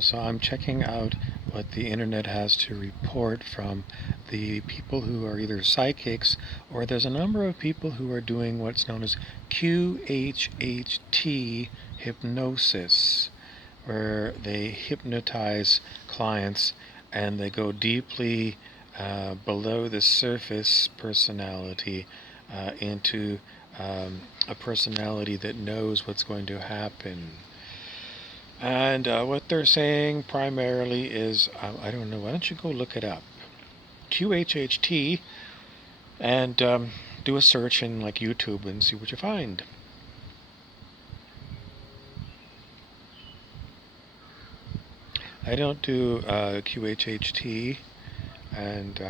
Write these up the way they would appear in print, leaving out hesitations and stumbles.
So I'm checking out what the internet has to report from the people who are either psychics, or there's a number of people who are doing what's known as QHHT hypnosis, where they hypnotize clients and they go deeply below the surface personality into a personality that knows what's going to happen. And what they're saying primarily is, I don't know, why don't you go look it up? QHHT, and do a search in like YouTube and see what you find. I don't do QHHT, and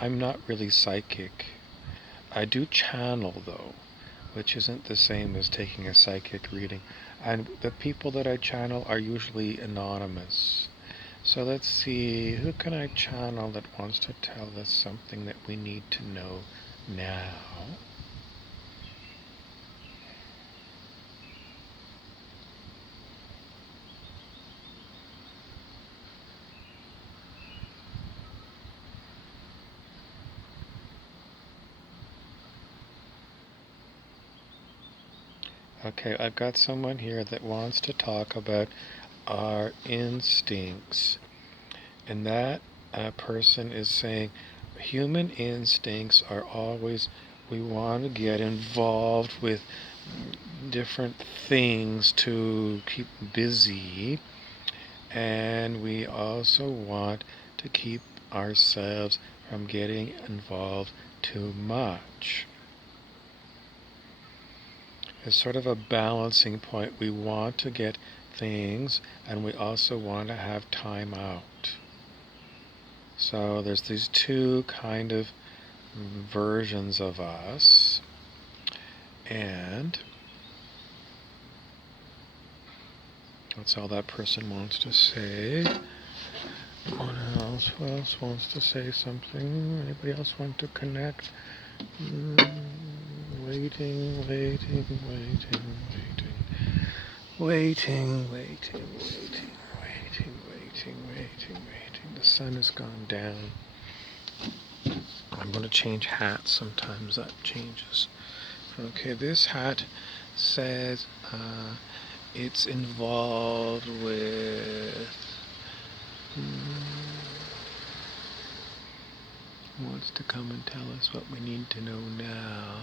I'm not really psychic. I do channel, though, which isn't the same as taking a psychic reading. And the people that I channel are usually anonymous. So let's see, who can I channel that wants to tell us something that we need to know now? Okay, I've got someone here that wants to talk about our instincts. And that person is saying human instincts are always, we want to get involved with different things to keep busy, and we also want to keep ourselves from getting involved too much. It's sort of a balancing point. We want to get things, and we also want to have time out. So there's these two kind of versions of us, and that's all that person wants to say. What else? Who else wants to say something? Anybody else want to connect? Waiting. The sun has gone down. I'm going to change hats. Sometimes that changes. Okay, this hat says it's involved with wants to come and tell us what we need to know now.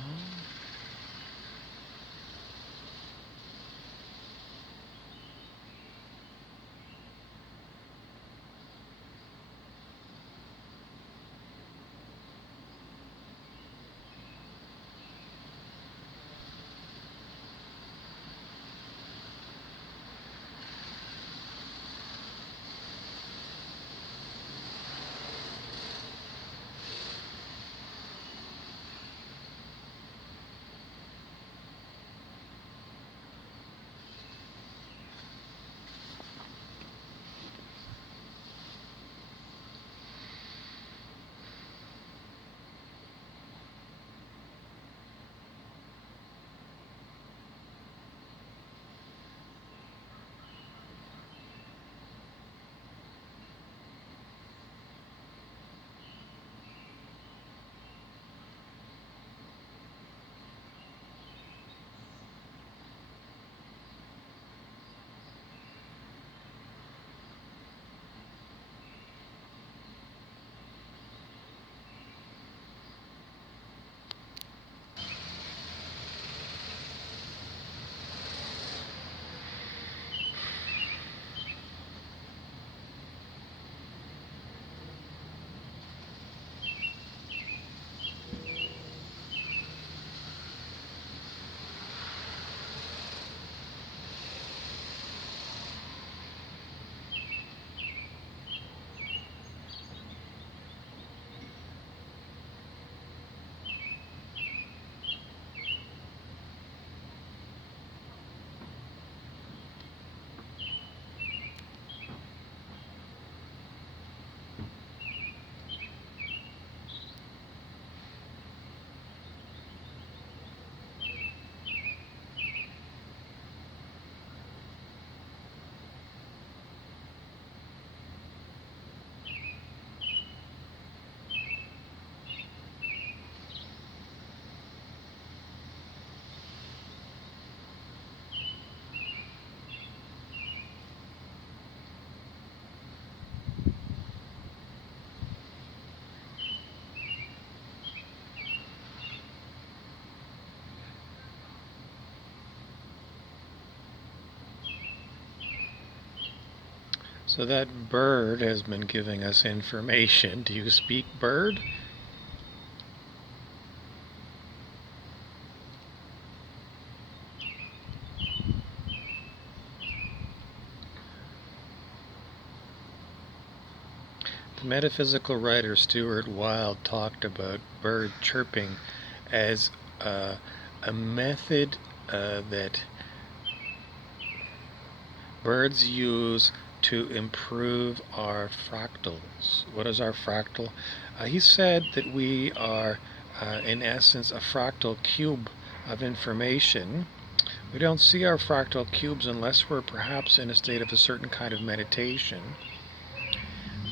So that bird has been giving us information. Do you speak bird? The metaphysical writer Stuart Wilde talked about bird chirping as a method that birds use to improve our fractals. What is our fractal? He said that we are, in essence, a fractal cube of information. We don't see our fractal cubes unless we're perhaps in a state of a certain kind of meditation.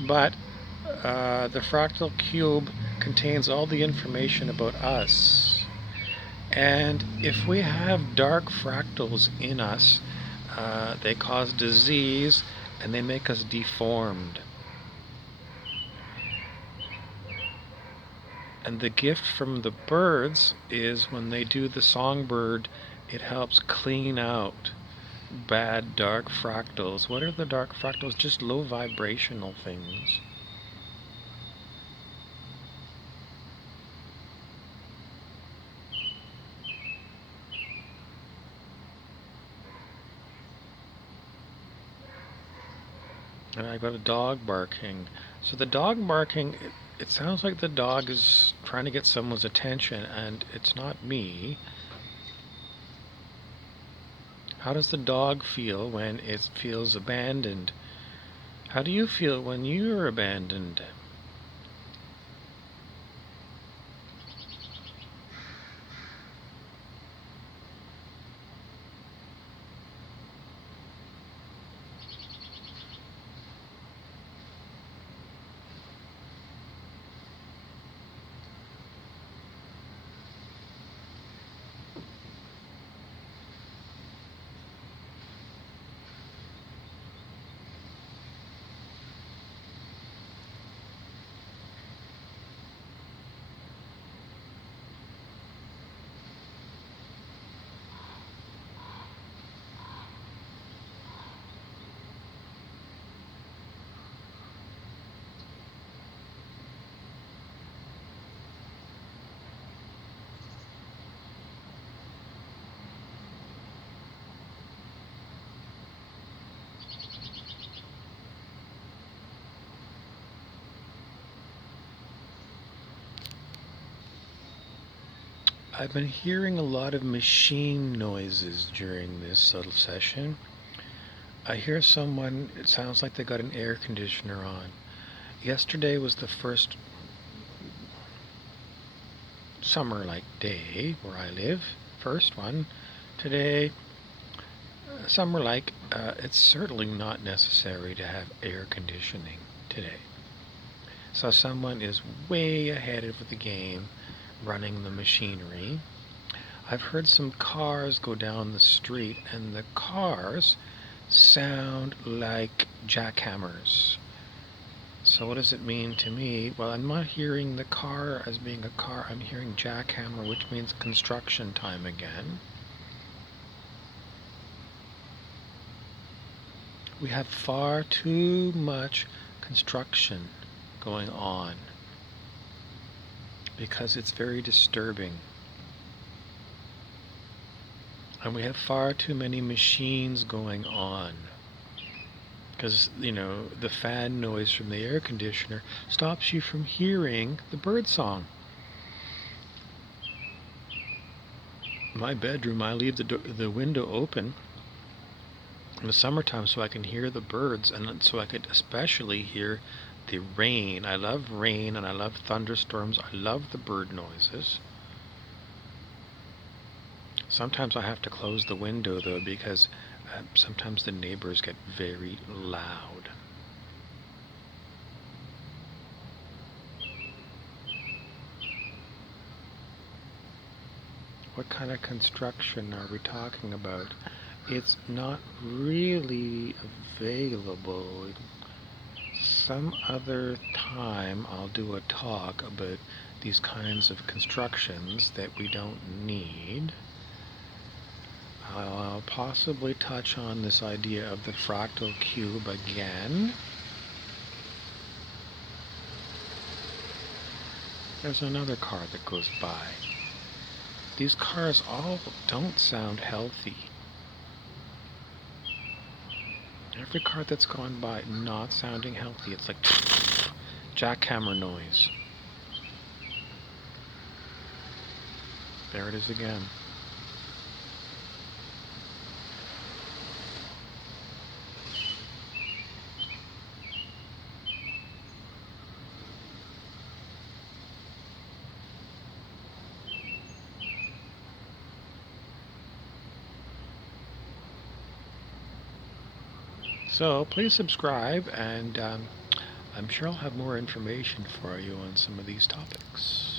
But the fractal cube contains all the information about us. And if we have dark fractals in us, they cause disease and they make us deformed. And the gift from the birds is when they do the songbird, it helps clean out bad dark fractals. What are the dark fractals? Just low vibrational things. And I got a dog barking. So the dog barking, it sounds like the dog is trying to get someone's attention, and it's not me. How does the dog feel when it feels abandoned? How do you feel when you're abandoned? I've been hearing a lot of machine noises during this little session. I hear someone, it sounds like they got an air conditioner on. Yesterday was the first summer-like day where I live, first one. Today, summer-like, it's certainly not necessary to have air conditioning today. So someone is way ahead of the game running the machinery. I've heard some cars go down the street, and the cars sound like jackhammers. So what does it mean to me? Well, I'm not hearing the car as being a car. I'm hearing jackhammer, which means construction time again. We have far too much construction going on because it's very disturbing. And we have far too many machines going on. Because, the fan noise from the air conditioner stops you from hearing the bird song. My bedroom, I leave the window open in the summertime so I can hear the birds, and so I could especially hear the rain. I love rain and I love thunderstorms. I love the bird noises. Sometimes I have to close the window though, because sometimes the neighbors get very loud. What kind of construction are we talking about? It's not really available. Some other time I'll do a talk about these kinds of constructions that we don't need. I'll possibly touch on this idea of the fractal cube again. There's another car that goes by. These cars all don't sound healthy. Every car that's gone by not sounding healthy. It's like jackhammer noise. There it is again. So please subscribe, and I'm sure I'll have more information for you on some of these topics.